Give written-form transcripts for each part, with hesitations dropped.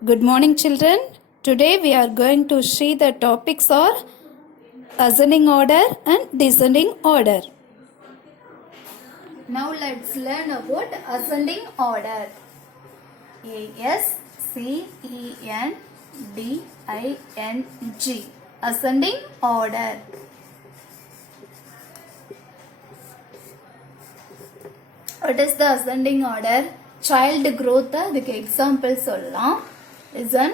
Good morning, children. Today we are going to see the topics are ascending order and descending order. Now let's learn about ascending order. A-S-C-E-N-D-I-N-G. Ascending order. What is the ascending order? Child growth அதுக்கு example சொல்லலாம். Listen.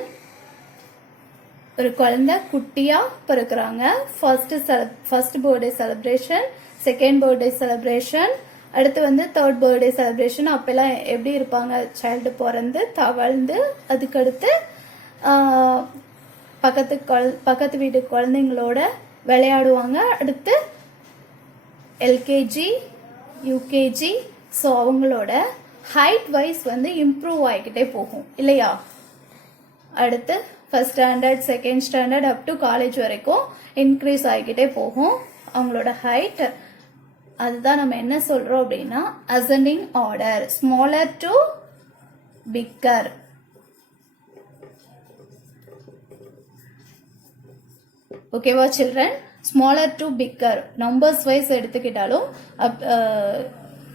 ஒரு குழந்தை குட்டியா பிறக்குறாங்க. First birthday celebration, second birthday celebration, அடுத்து வந்து third birthday celebration. அப்பெல்லாம் எப்படி இருப்பாங்க? சைல்டு பிறந்து தவழ்ந்து அதுக்கடுத்து பக்கத்து வீட்டு குழந்தைங்களோட விளையாடுவாங்க. அடுத்து எல்கேஜி, யூகேஜி, ஸோ அவங்களோட ஹைட் வைஸ் வந்து இம்ப்ரூவ் ஆகிக்கிட்டே போகும் இல்லையா? அடுத்து first standard, second standard up to college வரைக்கும் இன்க்ரீஸ் ஆகிக்கிட்டே போகும் அவங்களோட ஹைட். அதுதான் நம்ம என்ன சொல்றோம் அப்படின்னா ascending order, smaller to bigger. ஓகேவா children? Smaller to bigger numbers wise எடுத்துக்கிட்டாலும்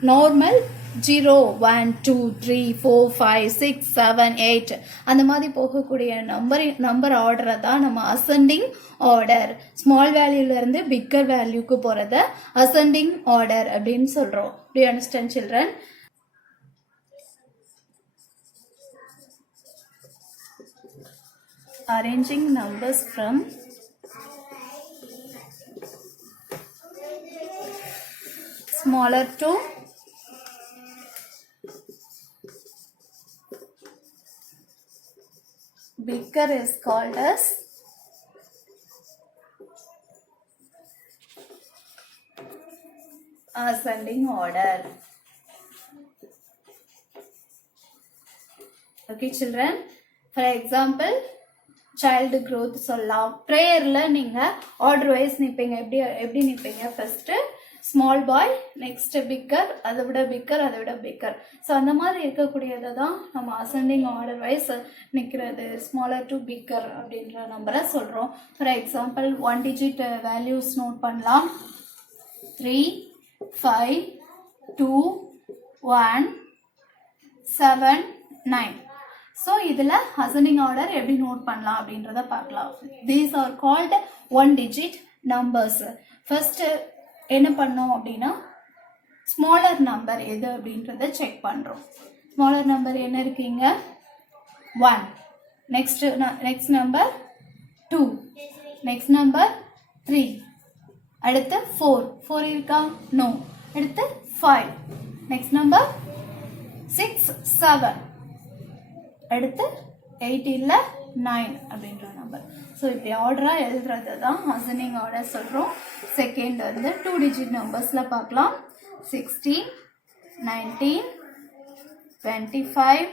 நார்மல் 0, 1, 2, 3, 4, 5, 6, 7, 8 அந்த மாதிரி போகக்கூடிய நம்பர் ஆர்டரை தான் நம்ம அசெண்டிங் ஆர்டர். ஸ்மால் வேல்யூல இருந்து பிக்கர் வேல்யூக்கு போறத அசெண்டிங் ஆர்டர் அப்படின்னு சொல்றோம். Do you understand, children? Arranging numbers from smaller to bigger is called as ascending order. Okay children, for example child growth சொல்லலாம். ப்ரேயர்ல நீங்க ஆர்டர் வைஸ் நிப்பீங்க. எப்படி நிப்பீங்க? First small boy, next bigger, அதை விட பிக்கர், அதை விட பிக்கர். ஸோ அந்த மாதிரி இருக்கக்கூடியதை தான் நம்ம அசெண்டிங் ஆர்டர் வைஸ் நிற்கிறது. ஸ்மாலர் டு பிக்கர் அப்படின்ற நம்பரை சொல்கிறோம். For example 1 digit values note பண்ணலாம். 3, 5, 2, 1, 7, 9. ஸோ இதில் அசெண்டிங் ஆர்டர் எப்படி நோட் பண்ணலாம் அப்படின்றத பார்க்கலாம். These are called 1 digit numbers. First என்ன பண்ணோம் அப்படின்னா ஸ்மாலர் நம்பர் எது அப்படின்றத செக் பண்றோம். ஸ்மாலர் நம்பர் என்ன இருக்கீங்க? 1. நெக்ஸ்ட் நம்பர் 2, நெக்ஸ்ட் நம்பர் 3, அடுத்து 4 இருக்கா? நோ. அடுத்து 5, நெக்ஸ்ட் நம்பர் 6, 7, அடுத்து 8 இல்ல 9 அப்படின்ற நம்பர். ஸோ இப்படி ஆர்டரா எழுதுறது தான் அசெண்டிங் ஆர்டர் சொல்றோம். செகண்ட் வந்து 2 டிஜிட் நம்பர்ஸ்ல பார்க்கலாம். 16, 19, 25,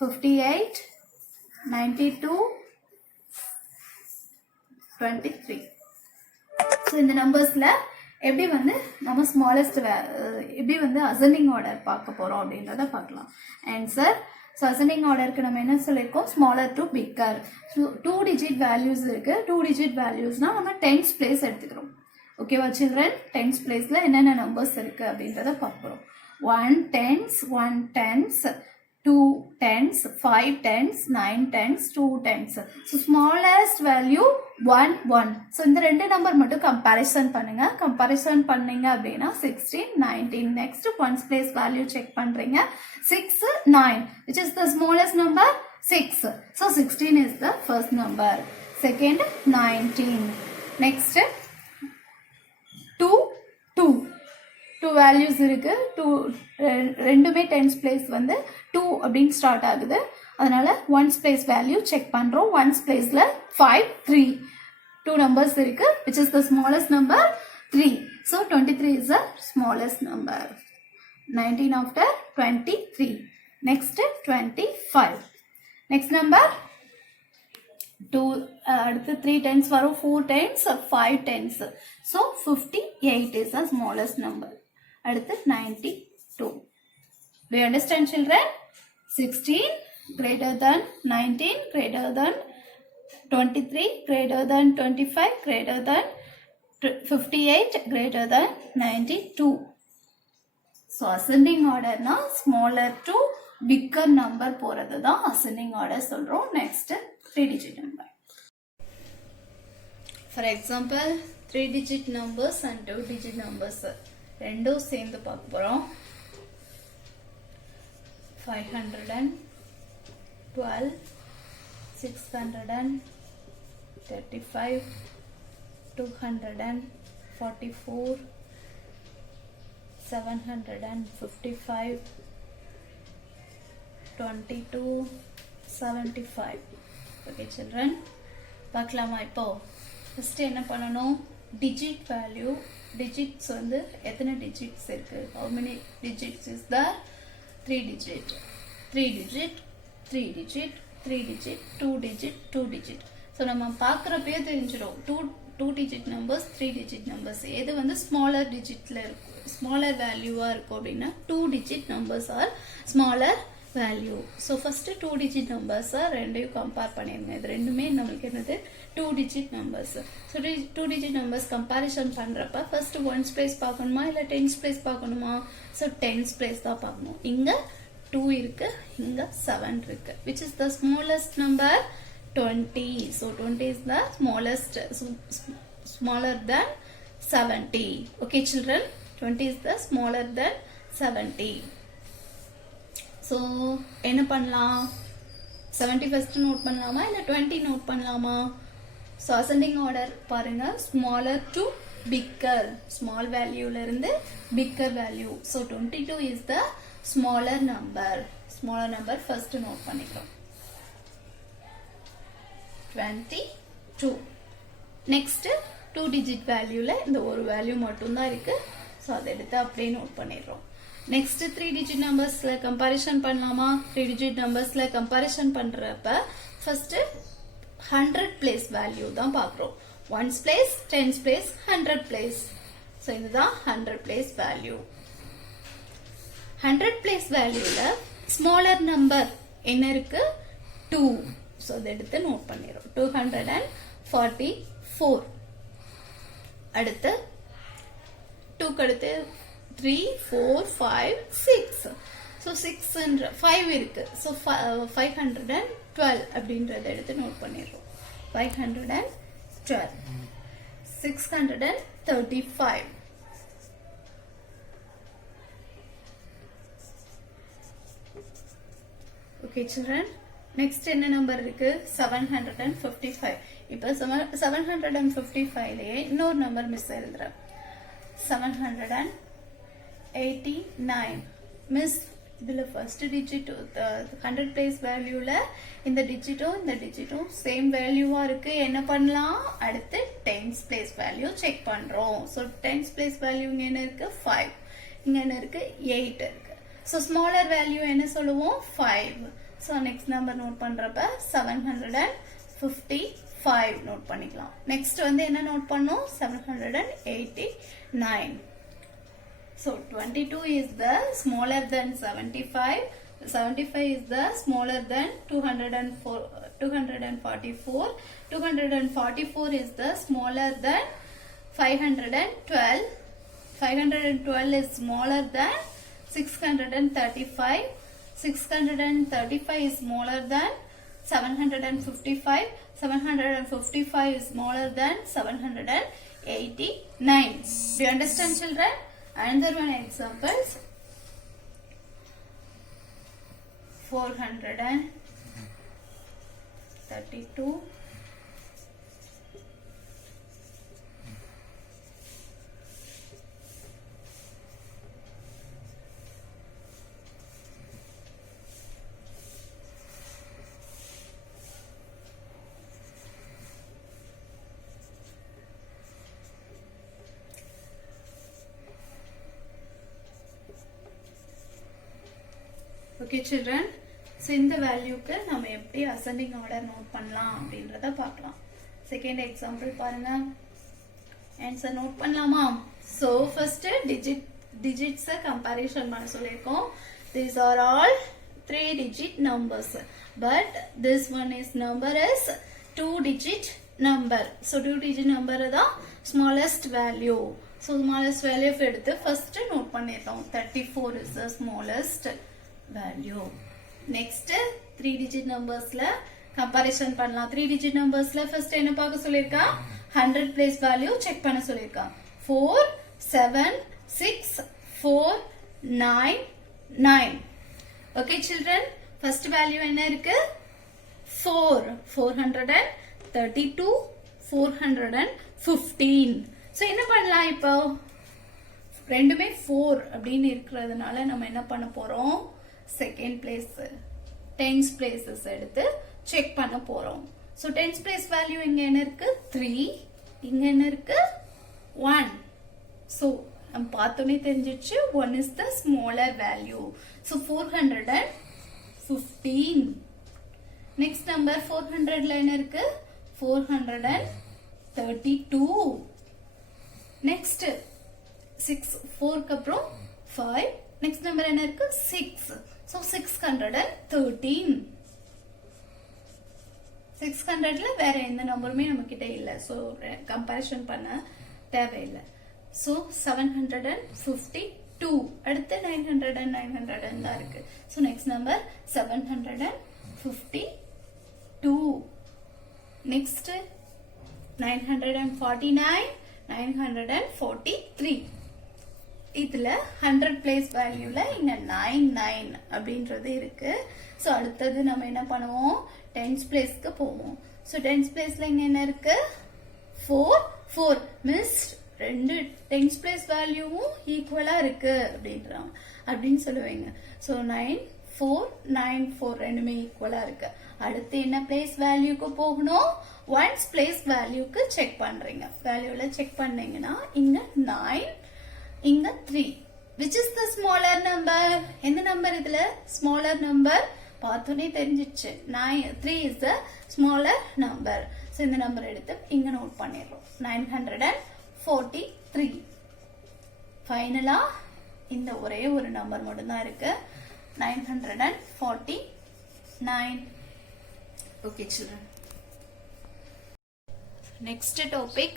58, 92, 23. ஸோ இந்த நம்பர்ஸ்ல எப்படி வந்து நம்ம ஸ்மாலஸ்ட் எப்படி வந்து அசெண்டிங் ஆர்டர் பார்க்க போறோம் அப்படின்றத பார்க்கலாம். ஆன்சர். ஸோ அசெண்டிங் ஆர்டருக்கு நம்ம என்ன சொல்லியிருக்கோம்? Smaller to bigger. 2 digit values இருக்கு. 2 டிஜிட் வேல்யூஸ்னா நம்ம டென்ஸ் பிளேஸ் எடுத்துக்கிறோம். ஓகேவா சில்ட்ரன்? டென்ஸ் பிளேஸ்ல என்னென்ன நம்பர்ஸ் இருக்கு அப்படின்றத பார்க்குறோம். 1 tens, 1 tens, 2 tens, 5 tens, 9 tens, 2 tens. So smallest value 1, 1. So இந்த ரெண்டு நம்பர் மட்டும் கம்பேரிசன் பண்ணுங்க. கம்பேரிசன் பண்ணீங்க அப்படின்னா 16, 19. Next once place value check பண்றீங்க. 6, 9, which is the smallest number? 6. So 16 is the first number. Second 19. Next 2, 2. 2 values இருக்கு. 2 ரெண்டுமே tense place வந்து 2 அப்படின்னு ஸ்டார்ட் ஆகுது. அதனால ஒன்ஸ் பிளேஸ் வேல்யூ செக் பண்றோம். ஒன்ஸ் பிளேஸ்ல 5, 3. 2 numbers இருக்கு. which is the smallest number? 3. So 23 is the smallest number. 19 after 23. Next 25. Next number 2. அடுத்து 3 tens வரும். 4 tens, 5 tens. So 58 is the smallest number. அடுத்து 92. Do you understand children? 16, greater than 19, greater than 23, greater than 25, greater than 58, greater than 92. So ascending order na smaller to bigger number போறது தான் ascending order சொல்றோம். Next 3 digit number. For example 3 digit numbers and 2 digit numbers ரெண்டும் சேர்ந்து பார்க்க போறோம். 512, 635, 244, 755, 22, 75. Okay children, பார்க்கலாமா இப்போ? First என்ன பண்ணணும்? digit value, digits வந்து எத்தனை digits இருக்கு? How many digits is there? 3 digit, 3 digit, 3 digit, 3 digit, 2 digit, 2 digit. So நம்ம பார்க்குறப்பே தெரிஞ்சிடும் 2 digit numbers, 3 digit numbers எது வந்து ஸ்மாலர் டிஜிட்டில் இருக்கும், ஸ்மாலர் வேல்யூவாக இருக்கும் அப்படின்னா 2 digit numbers are smaller value. So first 2 digit numbers ரெண்டையும் கம்பேர் பண்ணிடுங்க. இது ரெண்டுமே நம்மளுக்கு என்னது 2 digit numbers. So 2 digit numbers comparison பண்ணுறப்ப ஃபர்ஸ்ட் ஒன்ஸ் பிளேஸ் பார்க்கணுமா இல்லை டென்ஸ் பிளேஸ் பார்க்கணுமா? ஸோ டென்ஸ் பிளேஸ் தான் பார்க்கணும். இங்கே 2 இருக்கு, இங்கே 7 இருக்கு. Which is the smallest number? 20. So 20 is the smallest, smaller than 70. Okay children, 20 is the smaller than 70. So என்ன பண்ணலாம்? 70 first நோட் பண்ணலாமா இல்லை 20 நோட் பண்ணலாமா? So ascending order பாருங்க, smaller to bigger, small valueல இருந்து bigger value. So 22 is the smaller number. Smaller number first note பண்ணிக்கிறோம். 22. Next 2 digit valueல இந்த ஒரு வேல்யூ மட்டும்தான் இருக்கு. ஸோ அதை எடுத்து அப்படியே நோட் பண்ணிடுறோம். நெக்ஸ்ட் 3 digit நம்பர்ஸ்ல கம்பேரிசன் பண்ணலாமா? 3 digit நம்பர்ஸ்ல கம்பேரிசன் பண்றப்ப ஃபர்ஸ்ட் 100 பிளேஸ் வேல்யூ தான் பார்க்குறோம். Ones place, tens place, 100 place. So இதுதான் 100 பிளேஸ் வேல்யூ. 100 பிளேஸ் வேல்யூல ஸ்மாலர் நம்பர் என்ன இருக்கு? 2. ஸோ அதை எடுத்து நோட் பண்ணிடுறோம். 244. அடுத்து 2க்கு அடுத்து 3, 4, 5, 6. ஸோ 5 இருக்கு. ஸோ 512 அப்படின்றத எடுத்து நோட் பண்ணிடுறோம். 512, 635. Okay children, next என்ன நம்பர் இருக்கு? 755. இப்போ 755லயே இன்னொரு நம்பர் மிஸ் எழுதுறேன். 789. மிஸ் இதுல ஃபர்ஸ்ட் டிஜிட் 100 பிளேஸ் வேல்யூல இந்த டிஜிட்டும் சேம் வேல்யூவா இருக்கு. என்ன பண்ணலாம்? அடுத்து டென்ஸ் பிளேஸ் வேல்யூ செக் பண்றோம். ஸோ டென்ஸ் பிளேஸ் வேல்யூ இங்க என்ன இருக்கு? 5. இங்க என்ன இருக்கு? 8 இருக்கு. ஸோ ஸ்மாலர் வேல்யூ என்ன சொல்லுவோம்? 5. ஸோ நெக்ஸ்ட் நம்பர் நோட் பண்றப்ப 755 நோட் பண்ணிக்கலாம். நெக்ஸ்ட் வந்து என்ன நோட் பண்ணோம்? 789. So 22 is the smaller than 75. 75 is the smaller than 244. 244 is the smaller than 512. 512 is smaller than 635. 635 is smaller than 755. 755 is smaller than 789. Do you understand children? Another one examples. 432. Okay children, so இந்த வேல்யூக்கு நம்ம எப்படி ascending order note பண்ணலாம் அப்படின்றத பார்க்கலாம். Second example பாருங்க. Answer note பண்ணலாமா? So first digits comparison பண்ண சொல்லியிருக்கோம். These are all 3-digit numbers, but this one is number is 2-digit number. So 2-digit number is the smallest value. So smallest value எடுத்து first note பண்ணிட்டோம். 34 is the smallest value. Next 3-digit numbersல comparison பண்ணலாம். 3-digit numbersல first என்ன பார்க்க சொல்லிருக்கா? 100 place value check பண்ண சொல்லிருக்கா. 4 7 6 4 9 9. Okay children, first value என்ன இருக்கு? 4 432 415. So என்ன பண்ணலாம் இப்போ? ரெண்டுமே 4 அப்படின்னு இருக்கிறதுனால நம்ம என்ன பண்ண போறோம்? செகண்ட் பிளேஸ் டென்ஸ் பிளேசஸ் எடுத்து செக் பண்ண போறோம். So tens place value இங்க என்ன இருக்கு? 3. இங்க என்ன இருக்கு? 1. So நம்ம பார்த்தோனே தெரிஞ்சிச்சு 1 is the smaller value. So 415. Next number 400 ல என்ன இருக்கு? 432. Next 6 4 க்கு அப்புறம் 5. Next number என்ன இருக்கு? 6. So 613. 600ல வேற எந்த நம்பருமே நம்ம கிட்ட இல்ல. So கம்பேரிஷன் பண்ண தேவையில்லை. So 752. அடுத்து 900 and 900 தான் இருக்கு. So next number 752. Next 949 943. இதுல 100 place valueல இங்க 99 அப்படின்றது இருக்கு. So அடுத்தது நம்ம என்ன பண்ணுவோம்? tens placeக்கு போவோம். So tens placeல இங்க என்ன இருக்கு? 4 4 miss ரெண்டு tens place வேல்யூவும் ஈக்குவலா இருக்கு அப்படின்றாங்க அப்படின்னு சொல்லுவீங்க. So 9 4 9 4 ரெண்டுமே ஈக்குவலா இருக்கு. அடுத்து என்ன பிளேஸ் வேல்யூக்கு போகணும்? ஒன்ஸ் பிளேஸ் வேல்யூக்கு செக் பண்றீங்க. வேல்யூல செக் பண்ணீங்கன்னா இங்க 9 இங்க 3. which is the smaller number? எந்த நம்பர் இதுல ஸ்மாலர் நம்பர்? பார்த்தோனே தெரிஞ்சிச்சு. 3 is the smaller number. So இந்த நம்பர் எடுத்து இங்க நோட் பண்ணிடுறோம். 943. ஃபைனலா இந்த ஒரே ஒரு நம்பர் மட்டும் தான் இருக்கு. 949. Okay children. Next topic,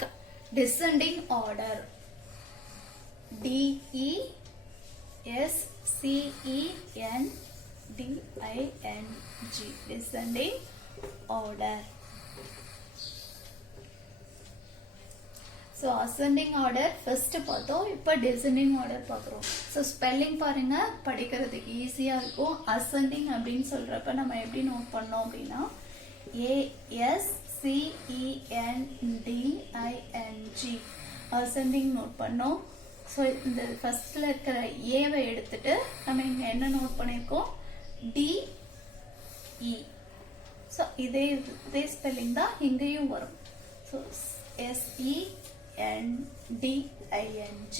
descending order. DESCENDING. Descending order. So ascending order first பார்த்தோம். இப்போ descending order பார்க்குறோம். So spelling பாருங்க, படிக்கிறதுக்கு ஈஸியா இருக்கும். ascending அப்படின்னு சொல்றப்ப நம்ம எப்படி நோட் பண்ணோம் அப்படின்னா ASCENDING ascending நோட் பண்ணோம். ஸோ இந்த ஃபர்ஸ்ட்ல இருக்கிற ஏவை எடுத்துட்டு நம்ம இங்க என்ன நோட் பண்ணியிருக்கோம்? DE. ஸோ இதே ஸ்பெல்லிங் தான் இங்கேயும் வரும். So SENDING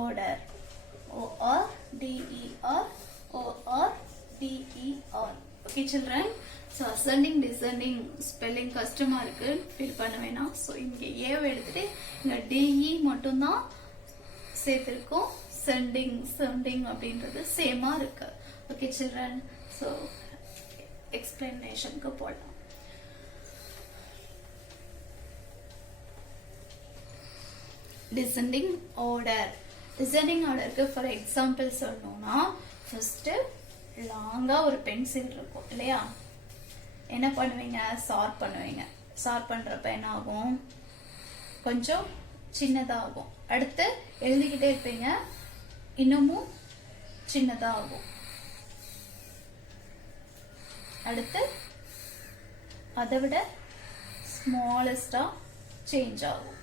order. ORDER. Okay children. So ascending descending spelling கஷ்டமா இருக்கு, ஃபீல் பண்ண வேணாம். ஸோ இங்க ஏவை எடுத்துட்டு இங்க DE மட்டும் தான் சேர்த்திருக்கோம். செண்டிங் அப்படின்றது சேமா இருக்கு. Okay children. ஸோ எக்ஸ்பிளனேஷனுக்கு போடலாம். Descending order. டிசெண்டிங் ஆர்டருக்கு ஃபார் எக்ஸாம்பிள் சொல்லணும்னா ஃபர்ஸ்ட் லாங்கா ஒரு பென்சில் இருக்கும் இல்லையா? என்ன பண்ணுவீங்க? ஷார்ப் பண்ணுவீங்க. ஷார்ப் பண்றப்ப என்ன ஆகும்? கொஞ்சம் சின்னதாகும். அடுத்து எழுதிக்கிட்டே இருப்பீங்க, இன்னமும் சின்னதாகும். அடுத்து அதை விட ஸ்மாலஸ்டா சேஞ்ச் ஆகும்.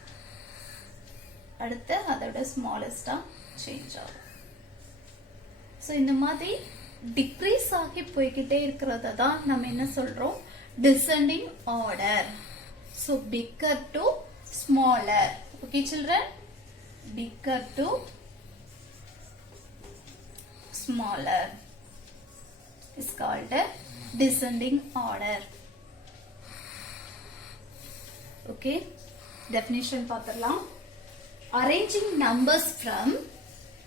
அடுத்து அதை விட ஸ்மாலஸ்டா சேஞ்ச் ஆகும். ஸோ இந்த மாதிரி டிக்ரீஸ் ஆகி போய்கிட்டே இருக்கிறத தான் நம்ம என்ன சொல்றோம்? Descending order. So bigger to smaller. Okay children, bigger to smaller is called a descending order. Okay, definition பார்த்திடலாம். Arranging numbers from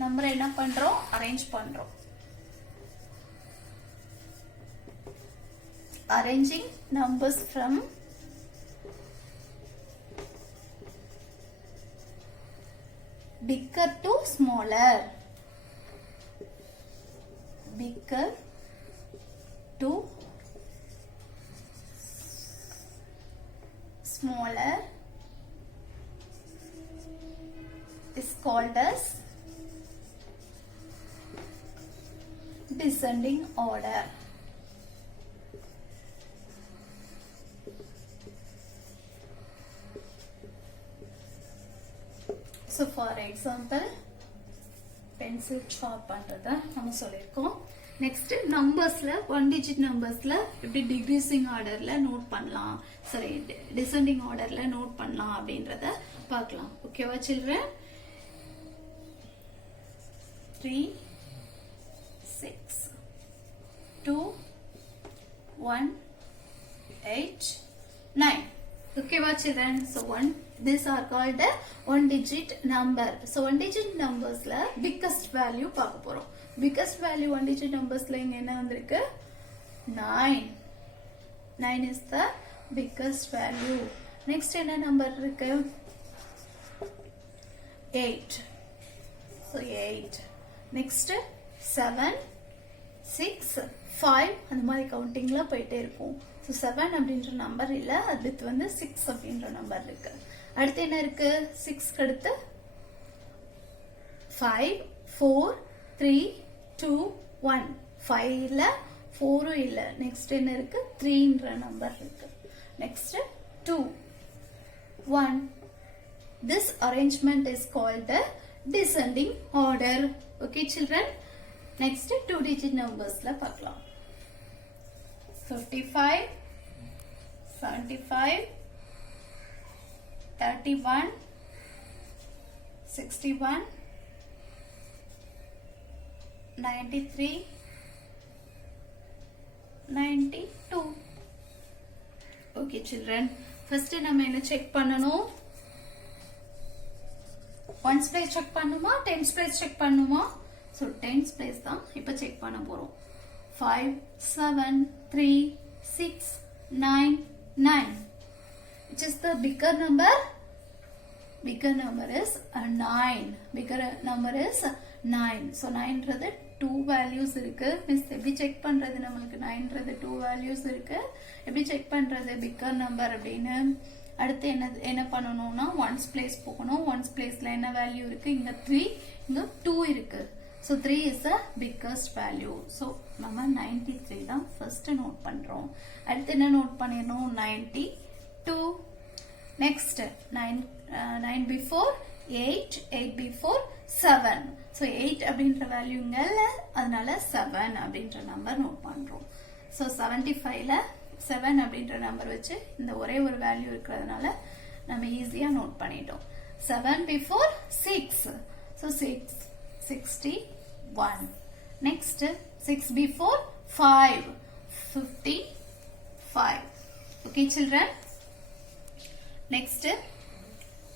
number என்ன பண்றோம்? arrange பண்றோம். arranging numbers from bigger to smaller. Bigger to smaller is called as descending order. So for example, pencil sharp பண்றத நம்ம சொல்லிருக்கோம். Next நம்பர்ஸ்ல 1 digit நம்பர்ஸ்ல எப்படி decreasing ஆர்டர்ல note பண்ணலாம், sorry descending ஆர்டர்ல note பண்ணலாம் அப்படின்றத பார்க்கலாம். ஓகேவா சில்ட்ரன்? 3 6 2 1 8 9. ஓகேவா children? So these are called the 1 digit number. So 1 digit numbersல biggest value பார்க்க போறோம். biggest value 1 digit numbersல இங்க என்ன வந்திருக்கு? 9. 9 is the biggest value. Next என்ன நம்பர் இருக்கு? 8. So 8. Next 7 6 5 அந்த மாதிரி கவுண்டிங்ல போயிட்டே இருக்கும். So 7 அப்படின்ற நம்பர் இல்ல, அடுத்து வந்து 6 அப்படின்ற நம்பர் இருக்கு. அடுத்து என்ன இருக்கு? 6 அடுத்து 5 4 3 2 1. 5 இல்ல, 4 இல்ல. நெக்ஸ்ட் என்ன இருக்கு? 3ன்ற நம்பர் இருக்கு. Next 2 1. This arrangement is called the descending order. Okay children? Next 2 digit numbersல பார்க்கலாம். 55 75 31 61 93 92. Okay children, first நம்ம என்ன செக் பண்ணணும்? ஒன்ஸ் பிளேஸ் செக் பண்ணுமா, டென்ஸ் பிளேஸ் செக் பண்ணுமா? ஸோ டென்ஸ் பிளேஸ் தான் இப்போ செக் பண்ண போறோம். 5 7 3 6 9 9. Which is the bigger number? Bigger number is 9. Bigger number is 9. So 9ன்றது 2 values இருக்கு. மிஸ் எப்படி செக் பண்றது? நம்மளுக்கு 9ன்றது 2 values இருக்கு. எப்படி செக் பண்றது bigger number அப்படின்னு? அடுத்து என்ன பண்ணணும்னா ஒன்ஸ் பிளேஸ் போகணும். ஒன்ஸ் பிளேஸ்ல என்ன வேல்யூ இருக்கு? இங்க 3 இங்க 2 இருக்கு. So 3 is the biggest value. So நம்ம 93 தான் first நோட் பண்றோம். அடுத்து என்ன note பண்ணிரணும்? 92. Next 9 before 8 8 before 7. So 8 அப்படின்ற வேல்யூங்க அதனால 7 அப்படின்ற நம்பர் நோட் பண்றோம். So 75ல 7 அப்படின்ற நம்பர் வச்சு இந்த ஒரே ஒரு வேல்யூ இருக்கிறதுனால நம்ம ஈஸியா நோட் பண்ணிட்டோம். 7 before 6. So 6 61. Next 6 before 5 55. Okay children? Next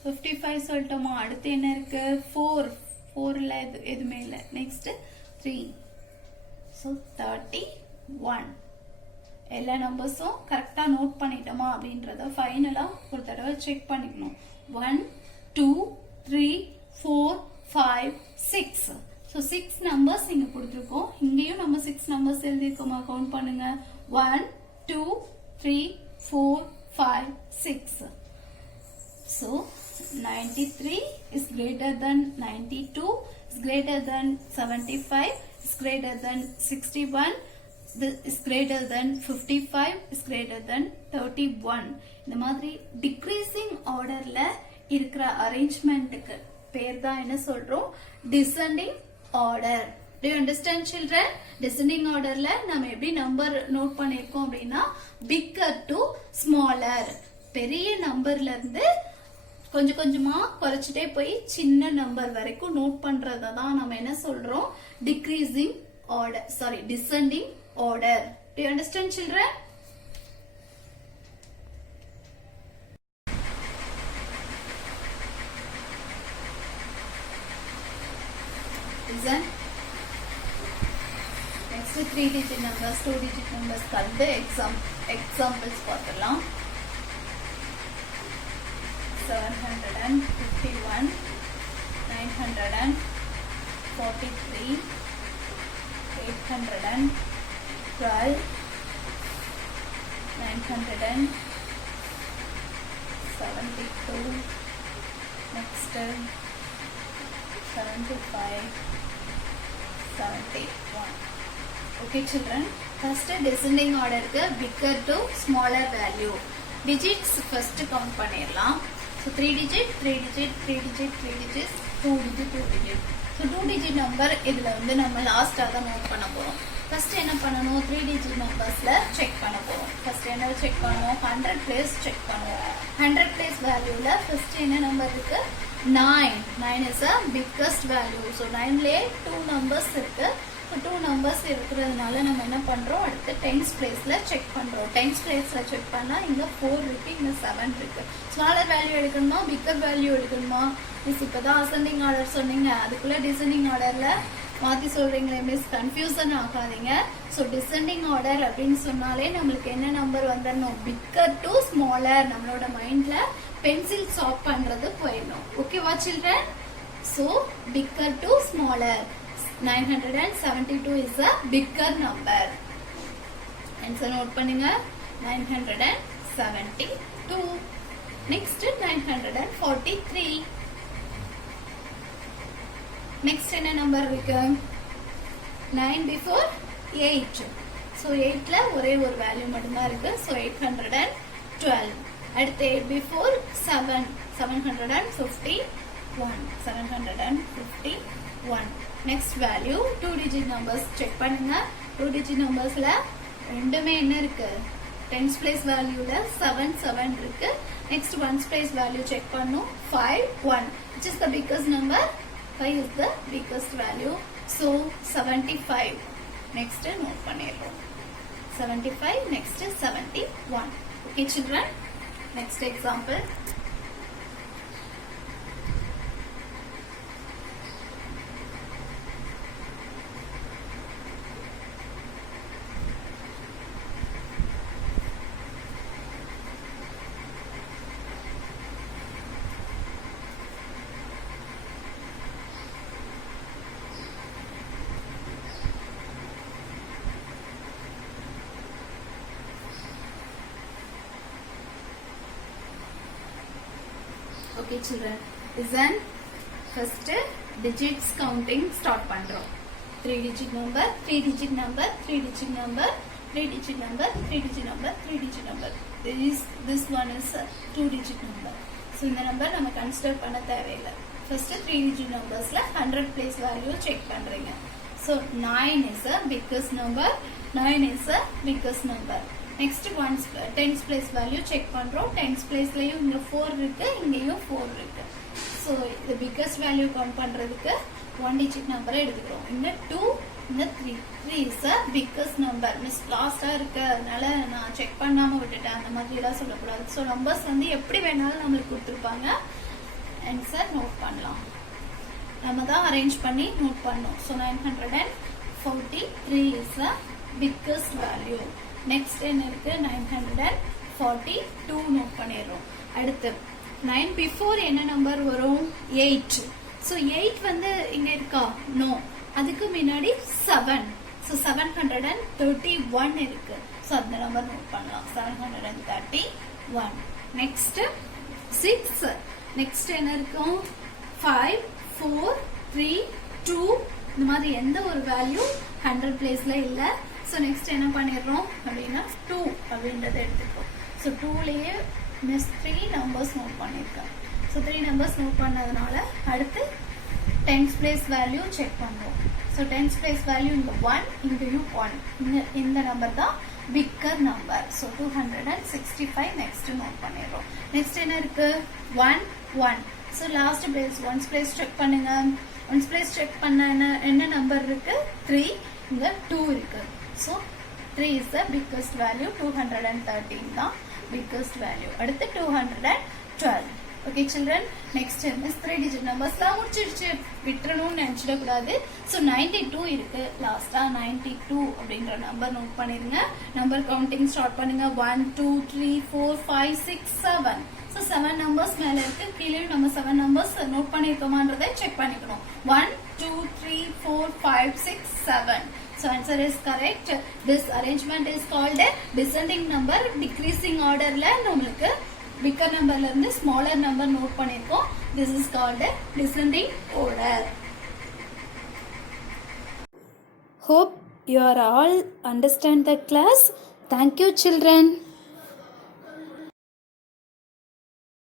55 சொல்லிட்டோமா? அடுத்து என்ன இருக்கு? 4ல எதுவுமே இல்லை. நெக்ஸ்ட் 3. So 31. எல்லா நம்பர்ஸும் கரெக்டா நோட் பண்ணிட்டோமா அப்படின்றத ஃபைனலா ஒரு தடவை செக் பண்ணிக்கணும். 1 2 3 4 5 6. So 6 numbers இங்க கொடுத்திருக்கோம். இங்கேயும் நம்ம 6 numbers எழுதிருக்கோமா? கவுண்ட் பண்ணுங்க. 1 2 3 4 5 6. So 93 is greater than 92, is greater than 75, is greater than 61, is greater than 55, is greater than 31. இந்த மாதிரி decreasing orderல இருக்கிற arrangementக்கு பேர் தான் என்ன சொல்றோம்? Descending order. Do you understand children? Descending orderல நம்ம எப்படி நம்பர் நோட் பண்ணிருக்கோம் அப்படின்னா bigger to smaller. பெரிய நம்பர்ல இருந்து கொஞ்சம் கொஞ்சமா குறைச்சிட்டே போய் சின்ன நம்பர் வரைக்கும் நோட் பண்றத தான் நம்ம என்ன சொல்றோம்? decreasing order, sorry, descending order. Do you understand children? Listen. Next 3 digit numbers 2 digit numbers கலந்து examples பார்க்கலாம். 751 943 812 972 next 75 71. Okay children, first descending order க்கு bigger to smaller value digits first count பண்ணிரலாம். So 3 digit 3 digit 3 digit 3 digits 2 digit 2 digit. So 2 digit number இதுல வந்து நம்ம லாஸ்டா தான் note பண்ண போறோம். ஃபர்ஸ்ட் என்ன பண்ணனும், 3 digit நம்பர்ஸ்ல செக் பண்ண போறோம். ஃபர்ஸ்ட் என்ன செக் பண்ணனும், 100 place செக் பண்ணுவோம். 100 place வேல்யூல ஃபர்ஸ்ட் என்ன நம்பர் இருக்கு, 9 is a biggest value. So 9 Leh 2 numbers இருக்கு. So 2 numbers இருக்கிறதுனால நம்ம என்ன பண்றோம், அடுத்து tens placeல செக் பண்றோம். tens placeல செக் பண்ணா இங்க 4 இருக்கு, இங்க 7 இருக்கு. ஸ்மாலர் வேல்யூ எடுக்கணுமா பிக்கர் வேல்யூ எடுக்கணுமா, மிஸ் இப்பதான் அசெண்டிங் ஆர்டர் சொன்னீங்க, அதுக்குள்ள டிசெண்டிங் ஆர்டர்ல மாத்தி சொல்றீங்களே மிஸ், கன்ஃபியூசன் ஆகாதீங்க. ஸோ டிசெண்டிங் ஆர்டர் அப்படின்னு சொன்னாலே நம்மளுக்கு என்ன நம்பர் வந்துடணும், பிக்கர் டு ஸ்மாலர், நம்மளோட மைண்ட்ல பென்சில் சாப் பண்றது போயிடணும். ஓகேவா children? So bigger to smaller 972 is a bigger number. Answer note பண்ணுங்க, 972. next 943. next என்ன நம்பர் இருக்கு, 9 before 8. so 8ல ஒரே ஒரு வேல்யூ மட்டும் தான் இருக்கு. so 812. அடுத்து 8 before 7 751. next value 2 digit numbers check பண்ணுங்க. 2 digit numbersல ரெண்டுமே என்ன இருக்கு, tens place valueல 7 இருக்கு. next ones place value check பண்ணும், 5 1, which is the biggest number, 5 is the biggest value. so 75. next note பண்ணிடுறோம், 75 next 71. okay children, next example. okay children, listen. first digits counting start பண்றோம். 3 digit number 3 digit number 3 digit number 3 digit number 3 digit number 3 digit number. this one is 2 digit number. so இந்த number நம்ம consider பண்ண தேவையில்லை. first 3 digit numbersல 100 place value check பண்றீங்க. so 9 is a biggest number, 9 is a biggest number. next ones tens place value check பண்றோம். tens placeலயும் இங்க 4 இருக்கு, இங்கேயும் 4 இருக்கு. so the biggest value count பண்றதுக்கு 1 digit number எடுத்துக்கிறோம். இங்க 2 இங்க 3 is a biggest number. Miss லாஸ்டா இருக்கு, அதனால நான் செக் பண்ணாம விட்டுட்டேன், அந்த மாதிரி எல்லாம் சொல்லக்கூடாது. so numbers வந்து எப்படி வேணாலும் நம்மளுக்கு கொடுத்துருப்பாங்க. ஆன்சர் நோட் பண்ணலாம், நம்ம தான் அரேஞ்ச் பண்ணி நோட் பண்ணோம். so 943 is a biggest value. next என்ன இருக்கு, 942 நோட் பண்ணிடுறோம். அடுத்து 9 before என்ன நம்பர் வரும், 8. so 8 வந்து இங்க இருக்கா, நோ, அதுக்கு முன்னாடி 7. so 731 இருக்கு. so அந்த நம்பர் நோட் பண்ணலாம், 731. next 6. next என்ன இருக்கும், 5 4 3 2. இந்த மாதிரி எந்த ஒரு வேல்யூ 100 பிளேஸ்ல இல்ல. so next என்ன பண்ணிடுறோம் அப்படின்னா 2 அப்படின்றத எடுத்துக்கோம். so 2லயே மிஸ் 3 நம்பர்ஸ் நோட் பண்ணிருக்கேன். so 3 நம்பர்ஸ் நோட் பண்ணதுனால அடுத்து tens place value செக் பண்ணுவோம். so tens place value இங்க 1, இங்கேயும் 1. இந்த நம்பர் தான் bigger number. so 265 next note பண்ணிடுறோம். நெக்ஸ்ட் என்ன இருக்கு, 1 1. so last place ones place check பண்ணுங்க. ones place செக் பண்ண என்ன நம்பர் இருக்கு, 3, இங்க 2 இருக்கு. so 3 is the biggest value, 213 தான் biggest value. அடுத்து 212. Okay children, next miss 3 digit நம்பர்ஸ்லாம் முடிச்சிருச்சு, விட்டுறணும்னு நினச்சிடக்கூடாது. ஸோ 92 இருக்கு, லாஸ்டா 92 அப்படின்ற நம்பர் நோட் பண்ணிருங்க. நம்பர் கவுண்டிங் ஸ்டார்ட் பண்ணுங்க. 1 2 3 4 5 6 7. ஸோ 7 நம்பர்ஸ் மேல இருக்கு, கீழே நம்ம 7 நம்பர்ஸ் நோட் பண்ணிருக்கோமான்றதை செக் பண்ணிக்கணும். 1 2 3 4 5 6 7. So answer is correct. This arrangement is called a descending number. Decreasing order ல நம்மளுக்கு bigger number ல இருந்து smaller number note பண்ணிருக்கோம். This is called a descending order. Hope you are all understand the class. Thank you children.